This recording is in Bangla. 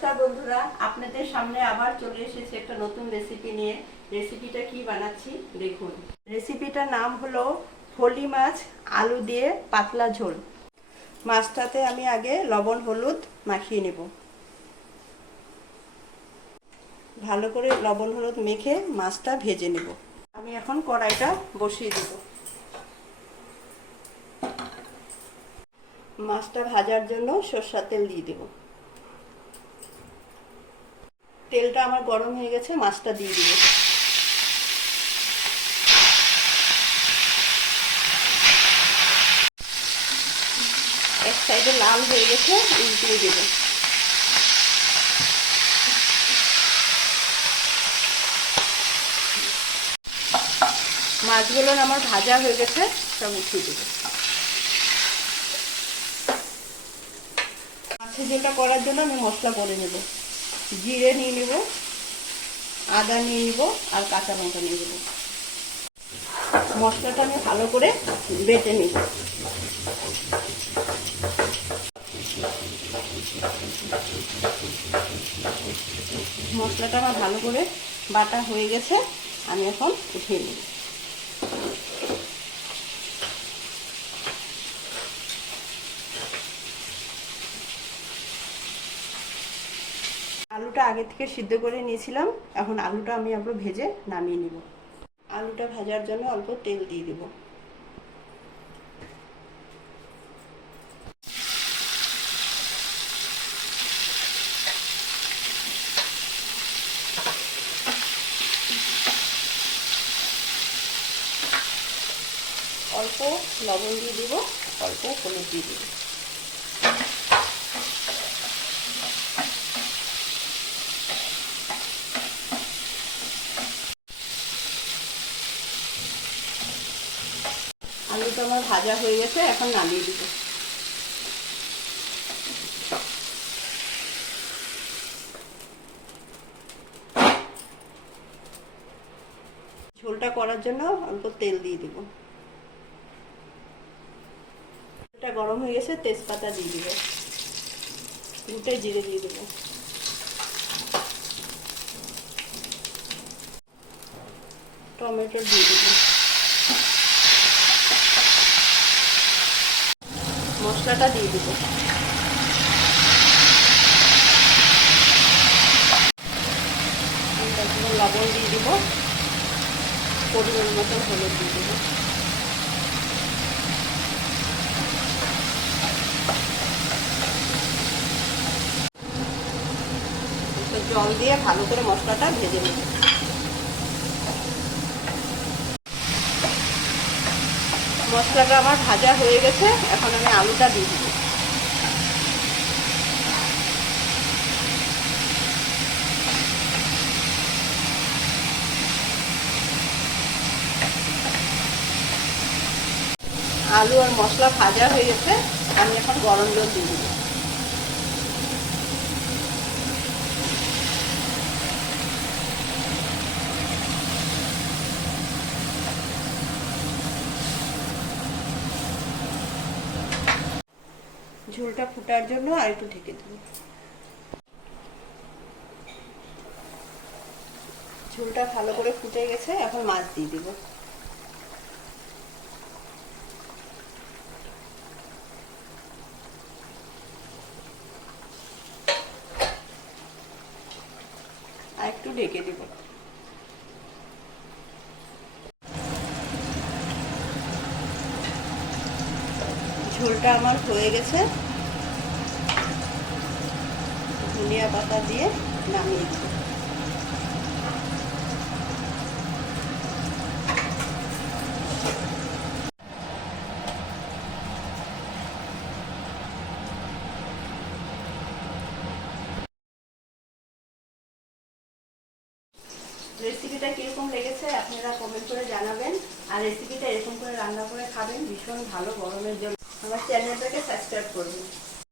নমস্কার বন্ধুরা, আপনাদের সামনে আবার চলে এসেছি একটা নতুন রেসিপি নিয়ে। রেসিপিটা কি বানাচ্ছি দেখুন। রেসিপিটার নাম হলো ফলি মাছ আলু দিয়ে পাতলা ঝোল। মাছটাতে আমি আগে লবণ হলুদ মাখিয়ে নেব। ভালো করে লবণ হলুদ মেখে মাছটা ভেজে নেব। আমি এখন কড়াইটা বসিয়ে দেব। মাছটা ভাজার জন্য সরষের তেল দিয়ে দেব। তেলটা আমার গরম হয়ে গেছে, মাছটা দিয়ে দিব। এক সাইডে লাল হয়ে গেছে, উল্টে দেব। মাছগুলো আমার ভাজা হয়ে গেছে, সব উঠিয়ে দেব। মাছের ঝোলটা করার জন্য আমি মশলা করে নেব। জিরে নিয়ে নেব, আদা নিয়ে নেব, আর কাঁচা লঙ্কা নিয়ে নেব। মশলাটা আমি ভালো করে বেটে নেব। মশলাটা আমার ভালো করে বাটা হয়ে গেছে, আমি এখন উঠিয়ে নেব। আলুটা আগে থেকে সিদ্ধ করে নিয়েছিলাম, এখন আলুটা আমি আবার ভেজে নামিয়ে নেব। আলুটা ভাজার জন্য অল্প তেল দিয়ে দেব। অল্প লবণ দিয়ে দেব, অল্প হলুদ দিয়ে দেব। আলুটা আমার ভাজা হয়ে গেছে, এখন নামিয়ে দেব। ঝোলটা করার জন্য অল্প তেল দিয়ে দেব। তেলটা গরম হয়ে গেছে, তেজপাতা দিয়ে দেব, গোটা জিরে দিয়ে দেব। টমেটো দিয়ে দেব। মশলাটা দিয়ে দেব। লবণ দিয়ে দেব, পরিমাণ মতন হলুদ দিয়ে দেব। জল দিয়ে ভালো করে মশলাটা ভেজে নেব। মশলাটা আমার ভাজা হয়ে গেছে, এখন আমি আলুটা দিয়ে দেব। আলু আর মশলা ভাজা হয়ে গেছে, আমি এখন গরম জল দিয়ে দেব। ঝোলটা ফোটার জন্য আর একটু ঢেকে দেব। ঝোলটা ভালো করে ফুটে গেছে, এখন মাছ দিয়ে দেব। আর একটু ঢেকে দেব। ঝোলটা আমার হয়ে গেছে, ধনিয়া পাতা দিয়ে নামিয়ে দেব। রেসিপিটা কিরকম লেগেছে আপনারা কমেন্ট করে জানাবেন। আর রেসিপিটা এরকম করে রান্না করে খাবেন, ভীষণ ভালো গরমের জন্য। আমার চ্যানেলটাকে সাবস্ক্রাইব করবেন।